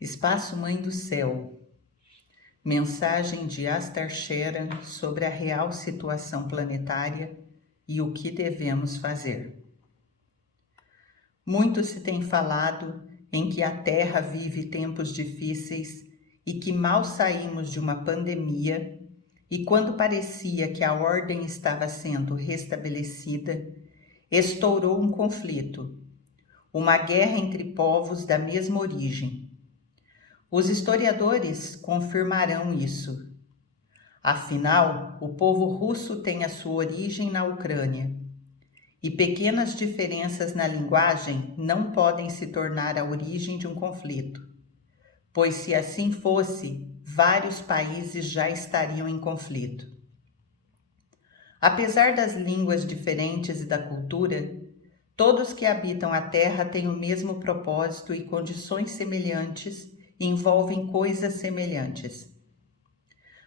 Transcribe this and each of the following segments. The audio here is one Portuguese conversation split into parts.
Espaço Mãe do Céu. Mensagem de Astar Sheran sobre a real situação planetária e o que devemos fazer. Muito se tem falado em que a Terra vive tempos difíceis e que mal saímos de uma pandemia, e quando parecia que a ordem estava sendo restabelecida, estourou um conflito, uma guerra entre povos da mesma origem. Os historiadores confirmarão isso. Afinal, o povo russo tem a sua origem na Ucrânia, e pequenas diferenças na linguagem não podem se tornar a origem de um conflito, pois se assim fosse, vários países já estariam em conflito. Apesar das línguas diferentes e da cultura, todos que habitam a Terra têm o mesmo propósito e condições semelhantes e envolvem coisas semelhantes.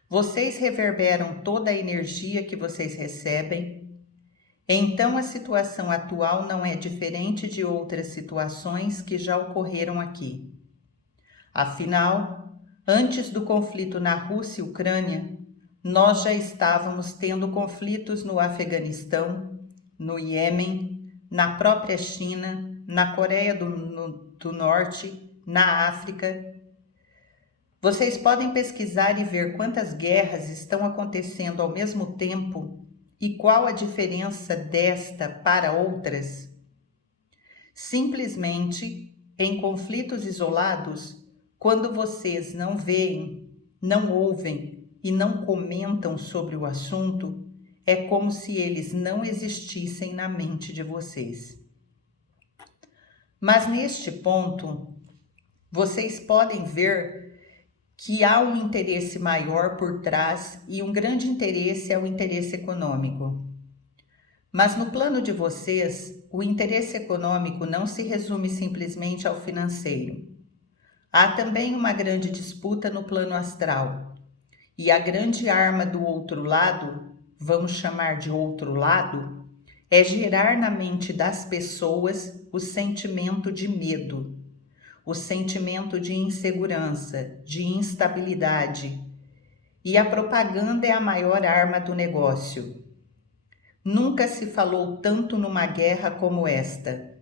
Vocês reverberam toda a energia que vocês recebem, então a situação atual não é diferente de outras situações que já ocorreram aqui. Afinal, antes do conflito na Rússia e Ucrânia, nós já estávamos tendo conflitos no Afeganistão, no Iêmen, na própria China, na Coreia do Norte, na África. Vocês podem pesquisar e ver quantas guerras estão acontecendo ao mesmo tempo e qual a diferença desta para outras. Simplesmente, em conflitos isolados, quando vocês não veem, não ouvem e não comentam sobre o assunto, é como se eles não existissem na mente de vocês. Mas neste ponto, vocês podem ver que há um interesse maior por trás e um grande interesse é o interesse econômico. Mas no plano de vocês, o interesse econômico não se resume simplesmente ao financeiro. Há também uma grande disputa no plano astral. E a grande arma do outro lado, vamos chamar de outro lado, é gerar na mente das pessoas o sentimento de medo, o sentimento de insegurança, de instabilidade. E a propaganda é a maior arma do negócio. Nunca se falou tanto numa guerra como esta.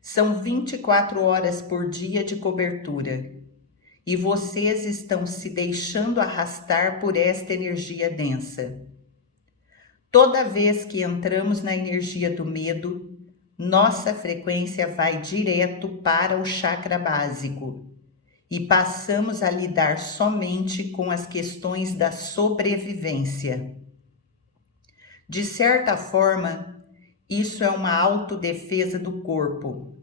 São 24 horas por dia de cobertura. E vocês estão se deixando arrastar por esta energia densa. Toda vez que entramos na energia do medo, nossa frequência vai direto para o chakra básico e passamos a lidar somente com as questões da sobrevivência. De certa forma, isso é uma autodefesa do corpo,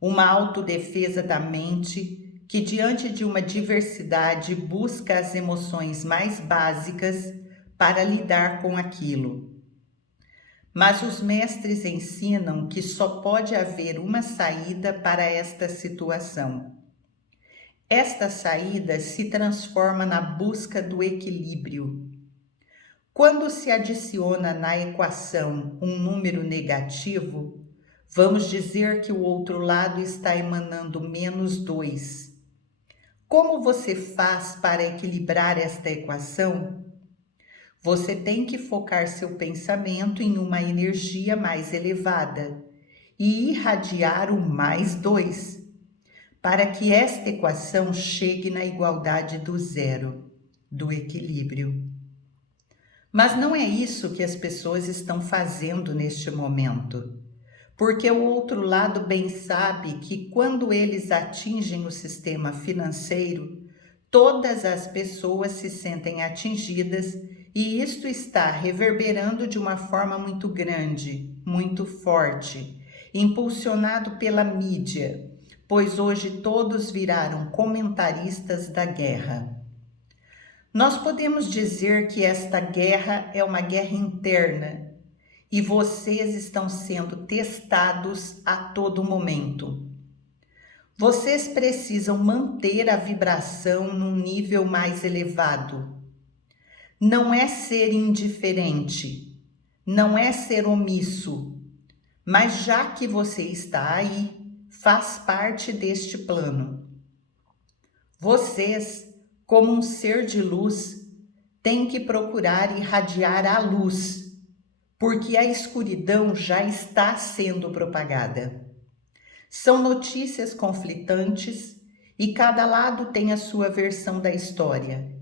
uma autodefesa da mente que, diante de uma diversidade, busca as emoções mais básicas para lidar com aquilo. Mas os mestres ensinam que só pode haver uma saída para esta situação. Esta saída se transforma na busca do equilíbrio. Quando se adiciona na equação um número negativo, vamos dizer que o outro lado está emanando -2. Como você faz para equilibrar esta equação? Você tem que focar seu pensamento em uma energia mais elevada e irradiar o +2, para que esta equação chegue na igualdade do zero, do equilíbrio. Mas não é isso que as pessoas estão fazendo neste momento, porque o outro lado bem sabe que quando eles atingem o sistema financeiro, todas as pessoas se sentem atingidas e isto está reverberando de uma forma muito grande, muito forte, impulsionado pela mídia, pois hoje todos viraram comentaristas da guerra. Nós podemos dizer que esta guerra é uma guerra interna e vocês estão sendo testados a todo momento. Vocês precisam manter a vibração num nível mais elevado. Não é ser indiferente, não é ser omisso, mas já que você está aí, faz parte deste plano. Vocês, como um ser de luz, têm que procurar irradiar a luz, porque a escuridão já está sendo propagada. São notícias conflitantes e cada lado tem a sua versão da história.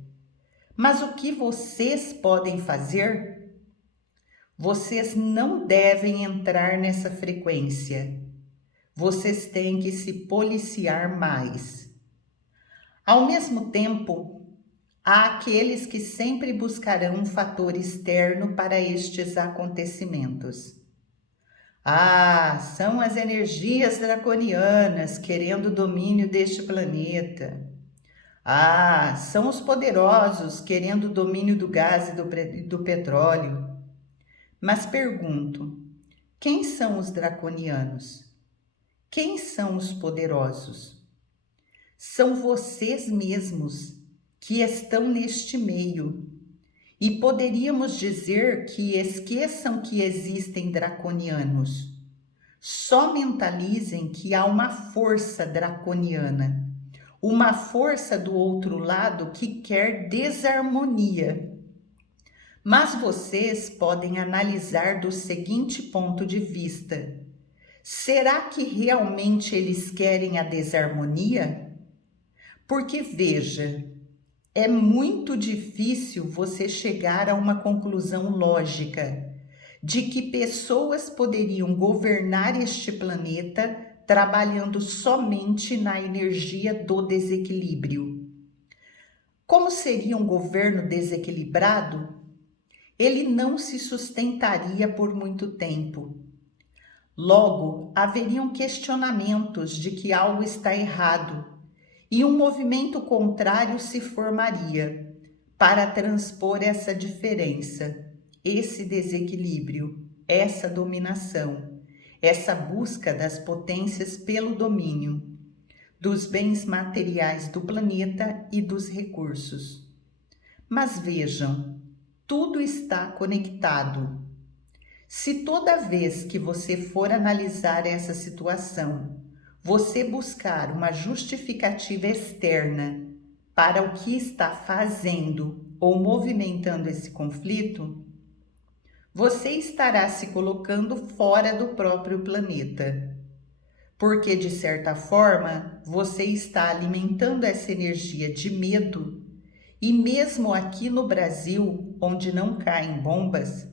Mas o que vocês podem fazer? Vocês não devem entrar nessa frequência. Vocês têm que se policiar mais. Ao mesmo tempo, há aqueles que sempre buscarão um fator externo para estes acontecimentos. São as energias draconianas querendo o domínio deste planeta. São os poderosos querendo o domínio do gás e do petróleo. Mas pergunto, quem são os draconianos? Quem são os poderosos? São vocês mesmos que estão neste meio. E poderíamos dizer que esqueçam que existem draconianos. Só mentalizem que há uma força draconiana, uma força do outro lado que quer desarmonia. Mas vocês podem analisar do seguinte ponto de vista: será que realmente eles querem a desarmonia? Porque veja, é muito difícil você chegar a uma conclusão lógica de que pessoas poderiam governar este planeta trabalhando somente na energia do desequilíbrio. Como seria um governo desequilibrado? Ele não se sustentaria por muito tempo. Logo, haveriam questionamentos de que algo está errado e um movimento contrário se formaria para transpor essa diferença, esse desequilíbrio, essa dominação, essa busca das potências pelo domínio dos bens materiais do planeta e dos recursos. Mas vejam, tudo está conectado. Se toda vez que você for analisar essa situação, você buscar uma justificativa externa para o que está fazendo ou movimentando esse conflito, você estará se colocando fora do próprio planeta. Porque, de certa forma, você está alimentando essa energia de medo. E mesmo aqui no Brasil, onde não caem bombas,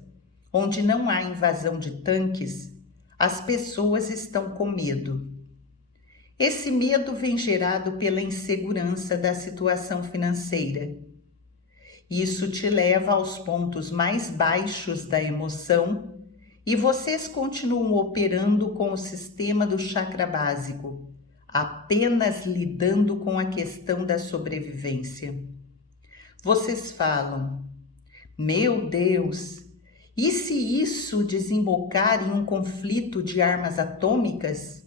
onde não há invasão de tanques, as pessoas estão com medo. Esse medo vem gerado pela insegurança da situação financeira. Isso te leva aos pontos mais baixos da emoção e vocês continuam operando com o sistema do chakra básico, apenas lidando com a questão da sobrevivência. Vocês falam, meu Deus, e se isso desembocar em um conflito de armas atômicas?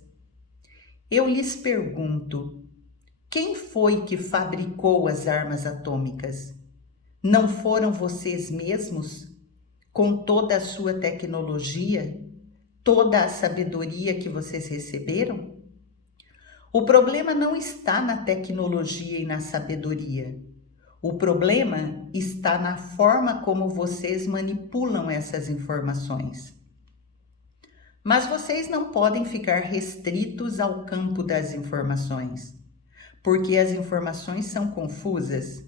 Eu lhes pergunto, quem foi que fabricou as armas atômicas? Não foram vocês mesmos? Com toda a sua tecnologia, toda a sabedoria que vocês receberam? O problema não está na tecnologia e na sabedoria. O problema está na forma como vocês manipulam essas informações. Mas vocês não podem ficar restritos ao campo das informações, porque as informações são confusas.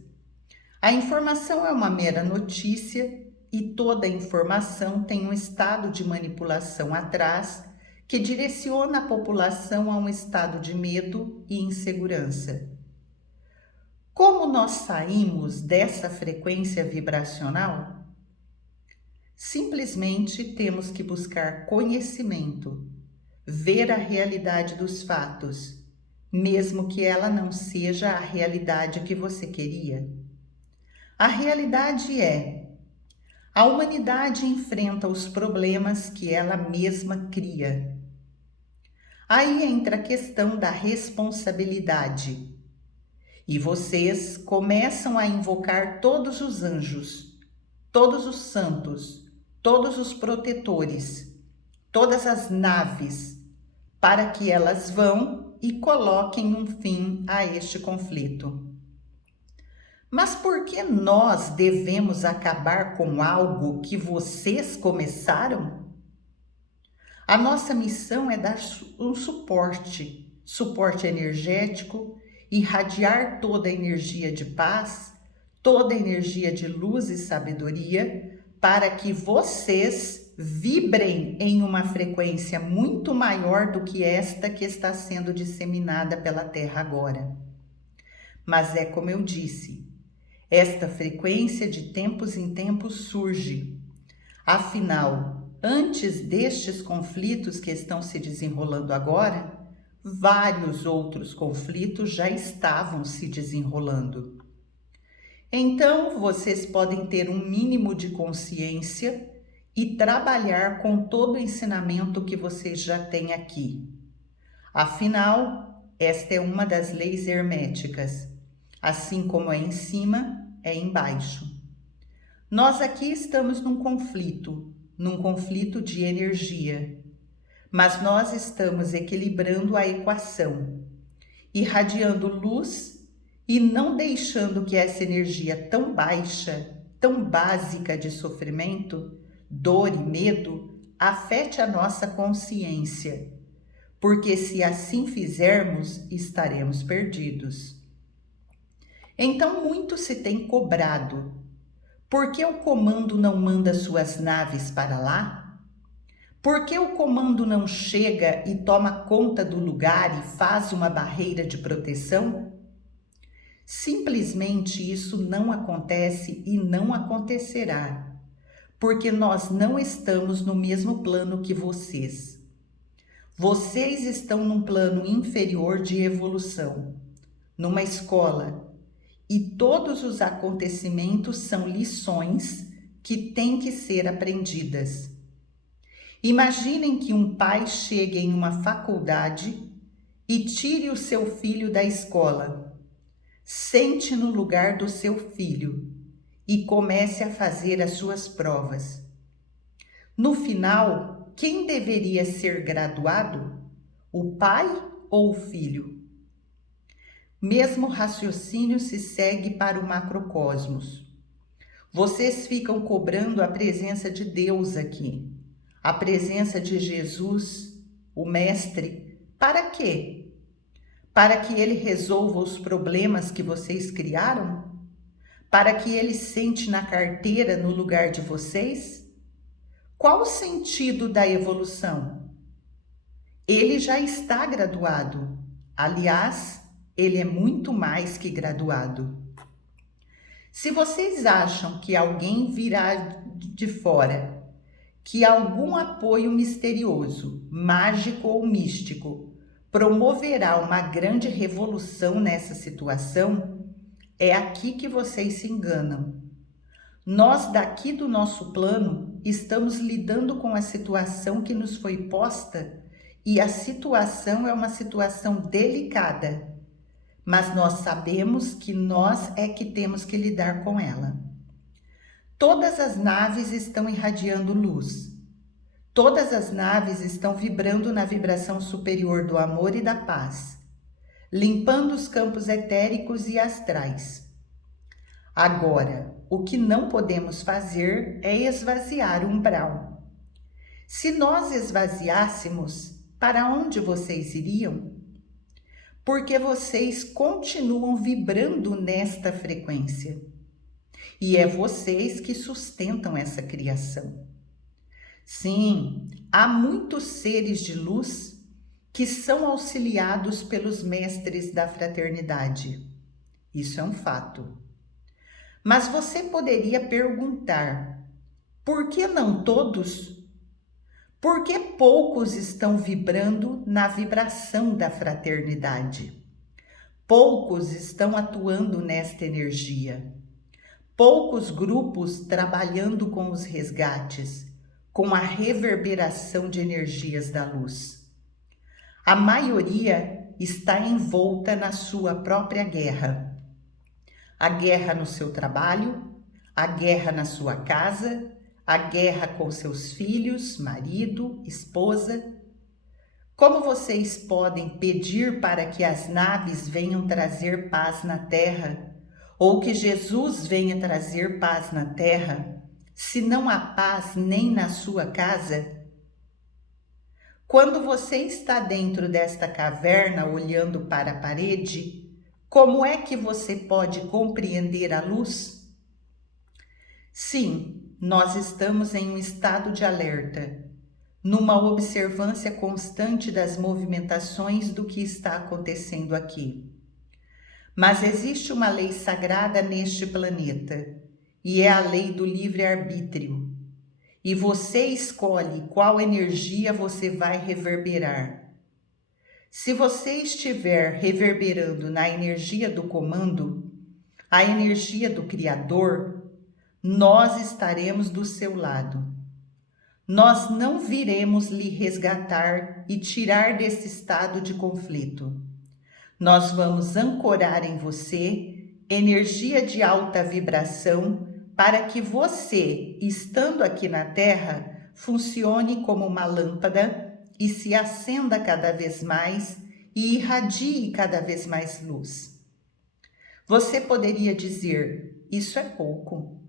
A informação é uma mera notícia e toda informação tem um estado de manipulação atrás que direciona a população a um estado de medo e insegurança. Como nós saímos dessa frequência vibracional? Simplesmente temos que buscar conhecimento, ver a realidade dos fatos, mesmo que ela não seja a realidade que você queria. A realidade é: a humanidade enfrenta os problemas que ela mesma cria. Aí entra a questão da responsabilidade. E vocês começam a invocar todos os anjos, todos os santos, todos os protetores, todas as naves, para que elas vão e coloquem um fim a este conflito. Mas por que nós devemos acabar com algo que vocês começaram? A nossa missão é dar um suporte energético, irradiar toda a energia de paz, toda a energia de luz e sabedoria, para que vocês vibrem em uma frequência muito maior do que esta que está sendo disseminada pela Terra agora. Mas é como eu disse, esta frequência de tempos em tempos surge. Afinal, antes destes conflitos que estão se desenrolando agora, vários outros conflitos já estavam se desenrolando. Então, vocês podem ter um mínimo de consciência e trabalhar com todo o ensinamento que vocês já têm aqui. Afinal, esta é uma das leis herméticas. Assim como é em cima, é embaixo. Nós aqui estamos num conflito de energia, mas nós estamos equilibrando a equação, irradiando luz e não deixando que essa energia tão baixa, tão básica de sofrimento, dor e medo, afete a nossa consciência, porque se assim fizermos, estaremos perdidos. Então muito se tem cobrado. Por que o comando não manda suas naves para lá? Por que o comando não chega e toma conta do lugar e faz uma barreira de proteção? Simplesmente isso não acontece e não acontecerá, porque nós não estamos no mesmo plano que vocês. Vocês estão num plano inferior de evolução, numa escola, e todos os acontecimentos são lições que têm que ser aprendidas. Imaginem que um pai chegue em uma faculdade e tire o seu filho da escola. Sente no lugar do seu filho e comece a fazer as suas provas. No final, quem deveria ser graduado? O pai ou o filho? Mesmo raciocínio se segue para o macrocosmos. Vocês ficam cobrando a presença de Deus aqui, a presença de Jesus, o Mestre. Para quê? Para que ele resolva os problemas que vocês criaram? Para que ele sente na carteira no lugar de vocês? Qual o sentido da evolução? Ele já está graduado. Aliás, ele é muito mais que graduado. Se vocês acham que alguém virá de fora, que algum apoio misterioso, mágico ou místico promoverá uma grande revolução nessa situação, é aqui que vocês se enganam. Nós daqui do nosso plano estamos lidando com a situação que nos foi posta e a situação é uma situação delicada. Mas nós sabemos que nós é que temos que lidar com ela. Todas as naves estão irradiando luz. Todas as naves estão vibrando na vibração superior do amor e da paz, limpando os campos etéricos e astrais. Agora, o que não podemos fazer é esvaziar o umbral. Se nós esvaziássemos, para onde vocês iriam? Porque vocês continuam vibrando nesta frequência. E é vocês que sustentam essa criação. Sim, há muitos seres de luz que são auxiliados pelos mestres da fraternidade. Isso é um fato. Mas você poderia perguntar, por que não todos? Por que poucos estão vibrando na vibração da fraternidade? Poucos estão atuando nesta energia. Poucos grupos trabalhando com os resgates, com a reverberação de energias da luz. A maioria está envolta na sua própria guerra. A guerra no seu trabalho, a guerra na sua casa, a guerra com seus filhos, marido, esposa. Como vocês podem pedir para que as naves venham trazer paz na terra, ou que Jesus venha trazer paz na terra, se não há paz nem na sua casa? Quando você está dentro desta caverna olhando para a parede, como é que você pode compreender a luz? Sim, nós estamos em um estado de alerta, numa observância constante das movimentações do que está acontecendo aqui. Mas existe uma lei sagrada neste planeta, e é a lei do livre-arbítrio. E você escolhe qual energia você vai reverberar. Se você estiver reverberando na energia do comando, a energia do Criador, nós estaremos do seu lado. Nós não viremos lhe resgatar e tirar desse estado de conflito. Nós vamos ancorar em você energia de alta vibração para que você, estando aqui na Terra, funcione como uma lâmpada e se acenda cada vez mais e irradie cada vez mais luz. Você poderia dizer, isso é pouco.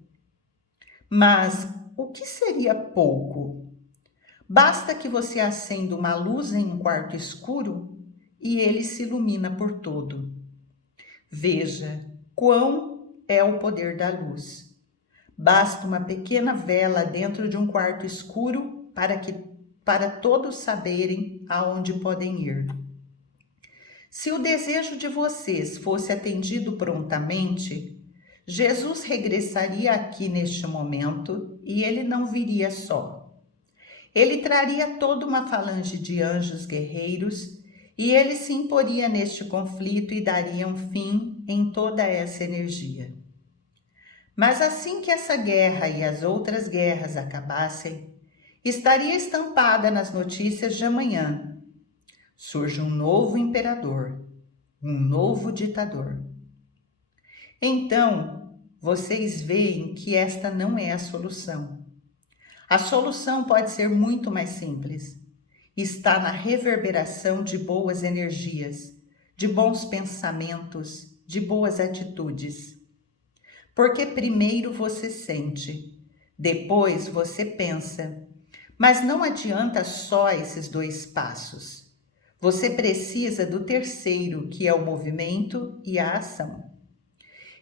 Mas o que seria pouco? Basta que você acenda uma luz em um quarto escuro e ele se ilumina por todo. Veja quão é o poder da luz. Basta uma pequena vela dentro de um quarto escuro para todos saberem aonde podem ir. Se o desejo de vocês fosse atendido prontamente, Jesus regressaria aqui neste momento e ele não viria só. Ele traria toda uma falange de anjos guerreiros e ele se imporia neste conflito e daria um fim em toda essa energia. Mas assim que essa guerra e as outras guerras acabassem, estaria estampada nas notícias de amanhã. Surge um novo imperador, um novo ditador. Então, vocês veem que esta não é a solução. A solução pode ser muito mais simples. Está na reverberação de boas energias, de bons pensamentos, de boas atitudes. Porque primeiro você sente, depois você pensa. Mas não adianta só esses dois passos. Você precisa do terceiro, que é o movimento e a ação.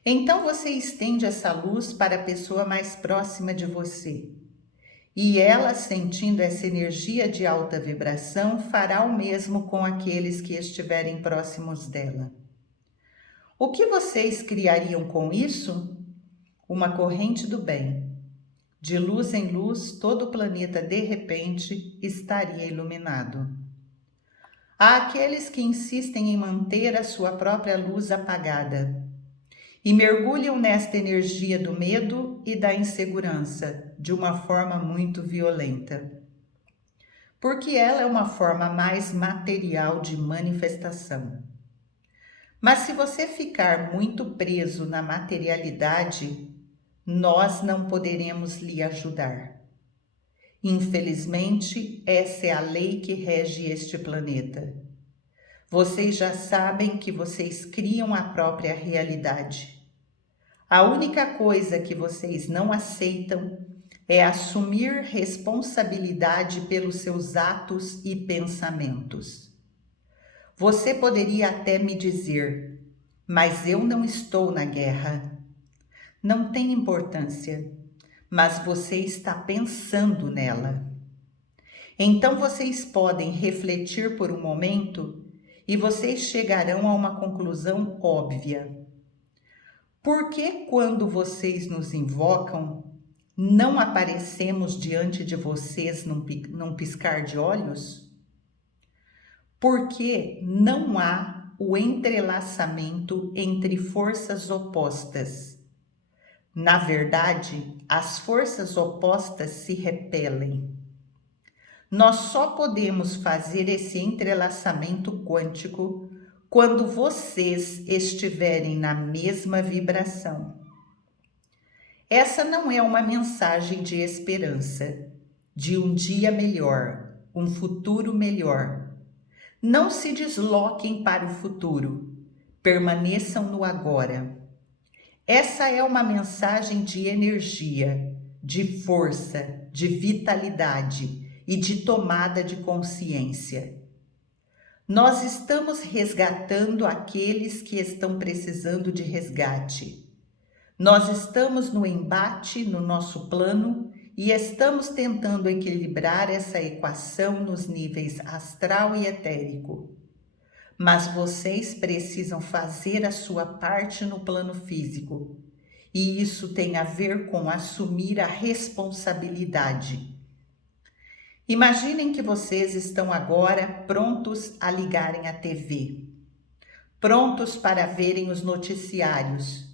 Então você estende essa luz para a pessoa mais próxima de você. E ela, sentindo essa energia de alta vibração, fará o mesmo com aqueles que estiverem próximos dela. O que vocês criariam com isso? Uma corrente do bem. De luz em luz, todo o planeta de repente estaria iluminado. Há aqueles que insistem em manter a sua própria luz apagada e mergulham nesta energia do medo e da insegurança de uma forma muito violenta. Porque ela é uma forma mais material de manifestação. Mas se você ficar muito preso na materialidade, nós não poderemos lhe ajudar. Infelizmente, essa é a lei que rege este planeta. Vocês já sabem que vocês criam a própria realidade. A única coisa que vocês não aceitam é assumir responsabilidade pelos seus atos e pensamentos. Você poderia até me dizer, mas eu não estou na guerra. Não tem importância, mas você está pensando nela. Então vocês podem refletir por um momento e vocês chegarão a uma conclusão óbvia. Por que quando vocês nos invocam, não aparecemos diante de vocês num piscar de olhos? Porque não há o entrelaçamento entre forças opostas. Na verdade, as forças opostas se repelem. Nós só podemos fazer esse entrelaçamento quântico quando vocês estiverem na mesma vibração. Essa não é uma mensagem de esperança, de um dia melhor, um futuro melhor. Não se desloquem para o futuro, permaneçam no agora. Essa é uma mensagem de energia, de força, de vitalidade e de tomada de consciência. Nós estamos resgatando aqueles que estão precisando de resgate. Nós estamos no embate no nosso plano e estamos tentando equilibrar essa equação nos níveis astral e etérico. Mas vocês precisam fazer a sua parte no plano físico. E isso tem a ver com assumir a responsabilidade. Imaginem que vocês estão agora prontos a ligarem a TV, prontos para verem os noticiários.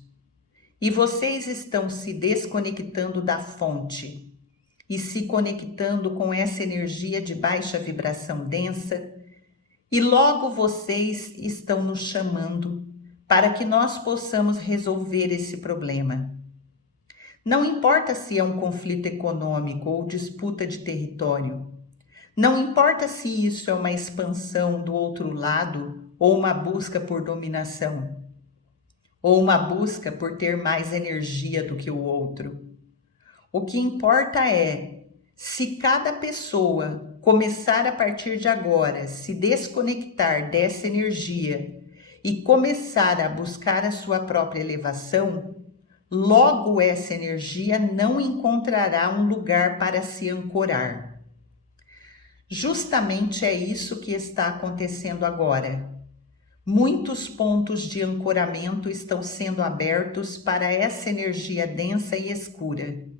E vocês estão se desconectando da fonte e se conectando com essa energia de baixa vibração densa. E logo vocês estão nos chamando para que nós possamos resolver esse problema. Não importa se é um conflito econômico ou disputa de território. Não importa se isso é uma expansão do outro lado ou uma busca por dominação. Ou uma busca por ter mais energia do que o outro. O que importa é, se cada pessoa começar a partir de agora se desconectar dessa energia e começar a buscar a sua própria elevação, logo essa energia não encontrará um lugar para se ancorar. Justamente é isso que está acontecendo agora. Muitos pontos de ancoramento estão sendo abertos para essa energia densa e escura.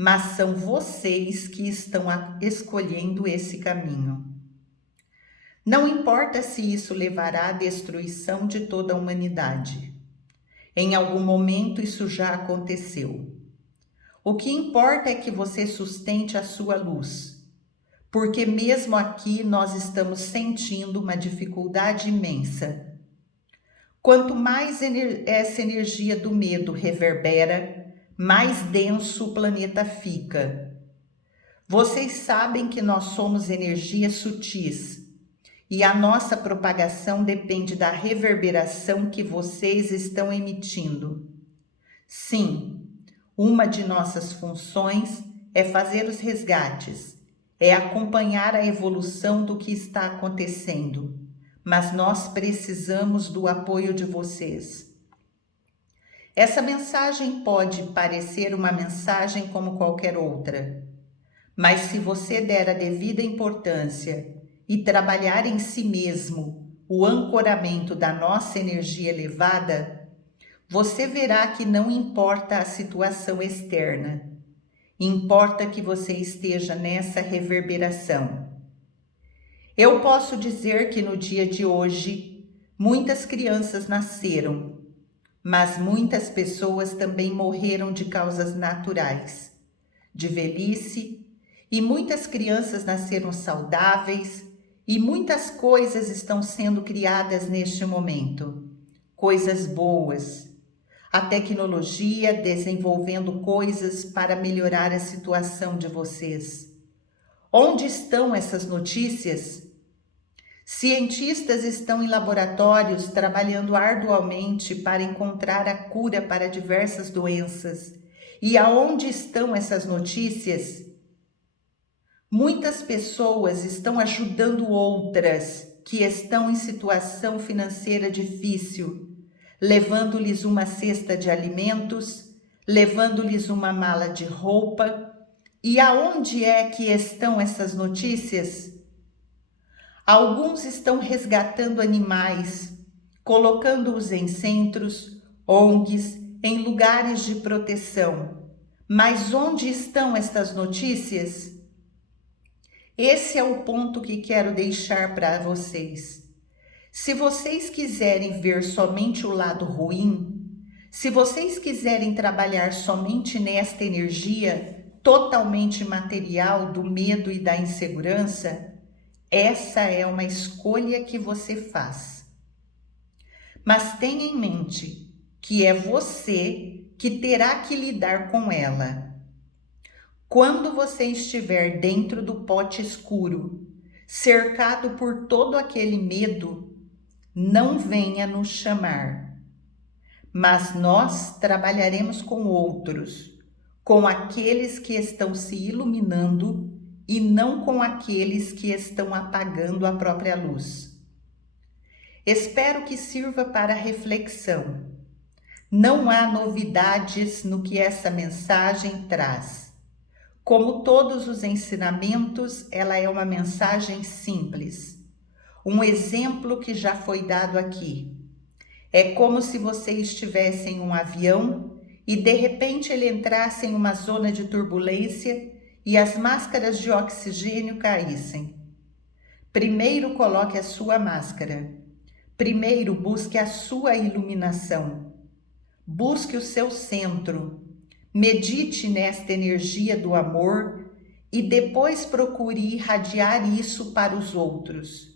Mas são vocês que estão escolhendo esse caminho. Não importa se isso levará à destruição de toda a humanidade. Em algum momento isso já aconteceu. O que importa é que você sustente a sua luz, porque mesmo aqui nós estamos sentindo uma dificuldade imensa. Quanto mais essa energia do medo reverbera, mais denso o planeta fica. Vocês sabem que nós somos energias sutis e a nossa propagação depende da reverberação que vocês estão emitindo. Sim, uma de nossas funções é fazer os resgates, é acompanhar a evolução do que está acontecendo, mas nós precisamos do apoio de vocês. Essa mensagem pode parecer uma mensagem como qualquer outra, mas se você der a devida importância e trabalhar em si mesmo o ancoramento da nossa energia elevada, você verá que não importa a situação externa, importa que você esteja nessa reverberação. Eu posso dizer que no dia de hoje, muitas crianças nasceram, mas muitas pessoas também morreram de causas naturais, de velhice, e muitas crianças nasceram saudáveis, e muitas coisas estão sendo criadas neste momento, coisas boas. A tecnologia desenvolvendo coisas para melhorar a situação de vocês. Onde estão essas notícias? Cientistas estão em laboratórios trabalhando arduamente para encontrar a cura para diversas doenças. E aonde estão essas notícias? Muitas pessoas estão ajudando outras que estão em situação financeira difícil, levando-lhes uma cesta de alimentos, levando-lhes uma mala de roupa. E aonde é que estão essas notícias? Alguns estão resgatando animais, colocando-os em centros, ONGs, em lugares de proteção. Mas onde estão estas notícias? Esse é o ponto que quero deixar para vocês. Se vocês quiserem ver somente o lado ruim, se vocês quiserem trabalhar somente nesta energia totalmente material do medo e da insegurança, essa é uma escolha que você faz. Mas tenha em mente que é você que terá que lidar com ela. Quando você estiver dentro do pote escuro, cercado por todo aquele medo, não venha nos chamar. Mas nós trabalharemos com outros, com aqueles que estão se iluminando e não com aqueles que estão apagando a própria luz. Espero que sirva para reflexão. Não há novidades no que essa mensagem traz. Como todos os ensinamentos, ela é uma mensagem simples. Um exemplo que já foi dado aqui. É como se você estivesse em um avião e de repente ele entrasse em uma zona de turbulência e as máscaras de oxigênio caíssem. Primeiro coloque a sua máscara. Primeiro busque a sua iluminação. Busque o seu centro. Medite nesta energia do amor e depois procure irradiar isso para os outros.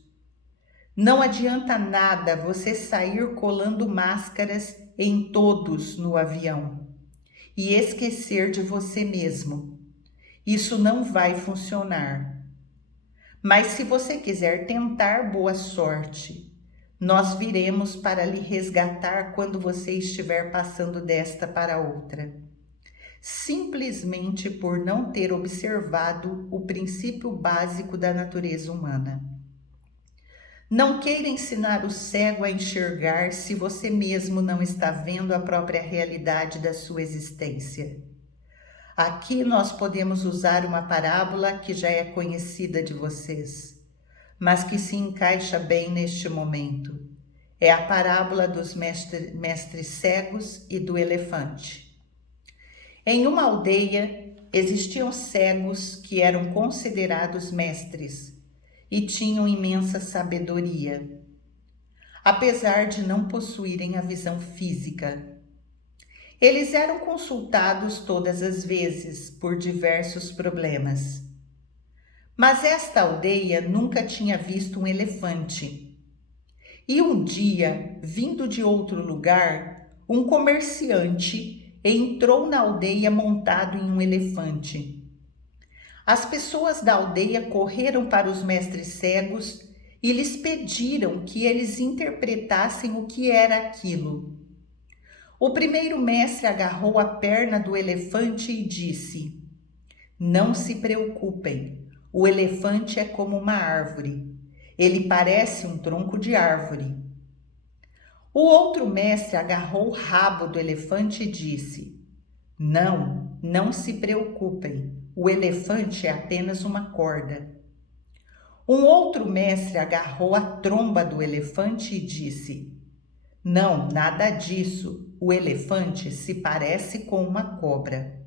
Não adianta nada você sair colando máscaras em todos no avião e esquecer de você mesmo. Isso não vai funcionar. Mas se você quiser tentar, boa sorte. Nós viremos para lhe resgatar quando você estiver passando desta para outra. Simplesmente por não ter observado o princípio básico da natureza humana. Não queira ensinar o cego a enxergar se você mesmo não está vendo a própria realidade da sua existência. Aqui nós podemos usar uma parábola que já é conhecida de vocês, mas que se encaixa bem neste momento. É a parábola dos mestres cegos e do elefante. Em uma aldeia existiam cegos que eram considerados mestres e tinham imensa sabedoria, apesar de não possuírem a visão física. Eles eram consultados todas as vezes por diversos problemas. Mas esta aldeia nunca tinha visto um elefante. E um dia, vindo de outro lugar, um comerciante entrou na aldeia montado em um elefante. As pessoas da aldeia correram para os mestres cegos e lhes pediram que eles interpretassem o que era aquilo. O primeiro mestre agarrou a perna do elefante e disse: "Não se preocupem, o elefante é como uma árvore. Ele parece um tronco de árvore." O outro mestre agarrou o rabo do elefante e disse: não se preocupem, o elefante é apenas uma corda." Um outro mestre agarrou a tromba do elefante e disse: "Não, nada disso, o elefante se parece com uma cobra."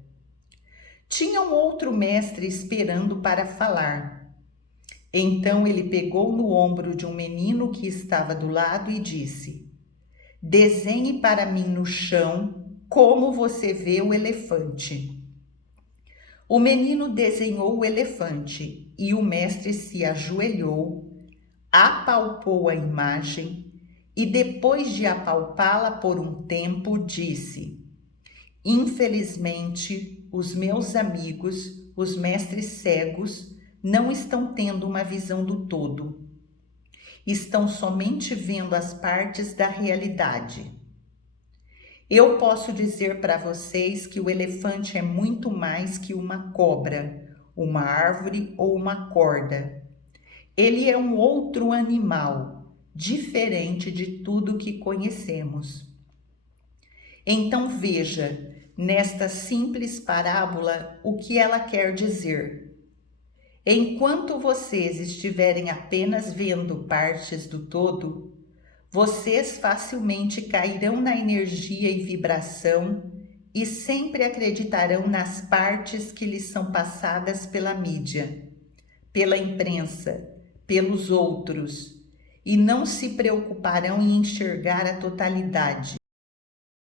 Tinha um outro mestre esperando para falar. Então ele pegou no ombro de um menino que estava do lado e disse: "Desenhe para mim no chão como você vê o elefante." O menino desenhou o elefante e o mestre se ajoelhou, apalpou a imagem e depois de apalpá-la por um tempo disse: "Infelizmente, os meus amigos, os mestres cegos, não estão tendo uma visão do todo. Estão somente vendo as partes da realidade. Eu posso dizer para vocês que o elefante é muito mais que uma cobra, uma árvore ou uma corda. Ele é um outro animal, diferente de tudo que conhecemos." Então veja, nesta simples parábola, o que ela quer dizer. Enquanto vocês estiverem apenas vendo partes do todo, vocês facilmente cairão na energia e vibração e sempre acreditarão nas partes que lhes são passadas pela mídia, pela imprensa, pelos outros, e não se preocuparão em enxergar a totalidade.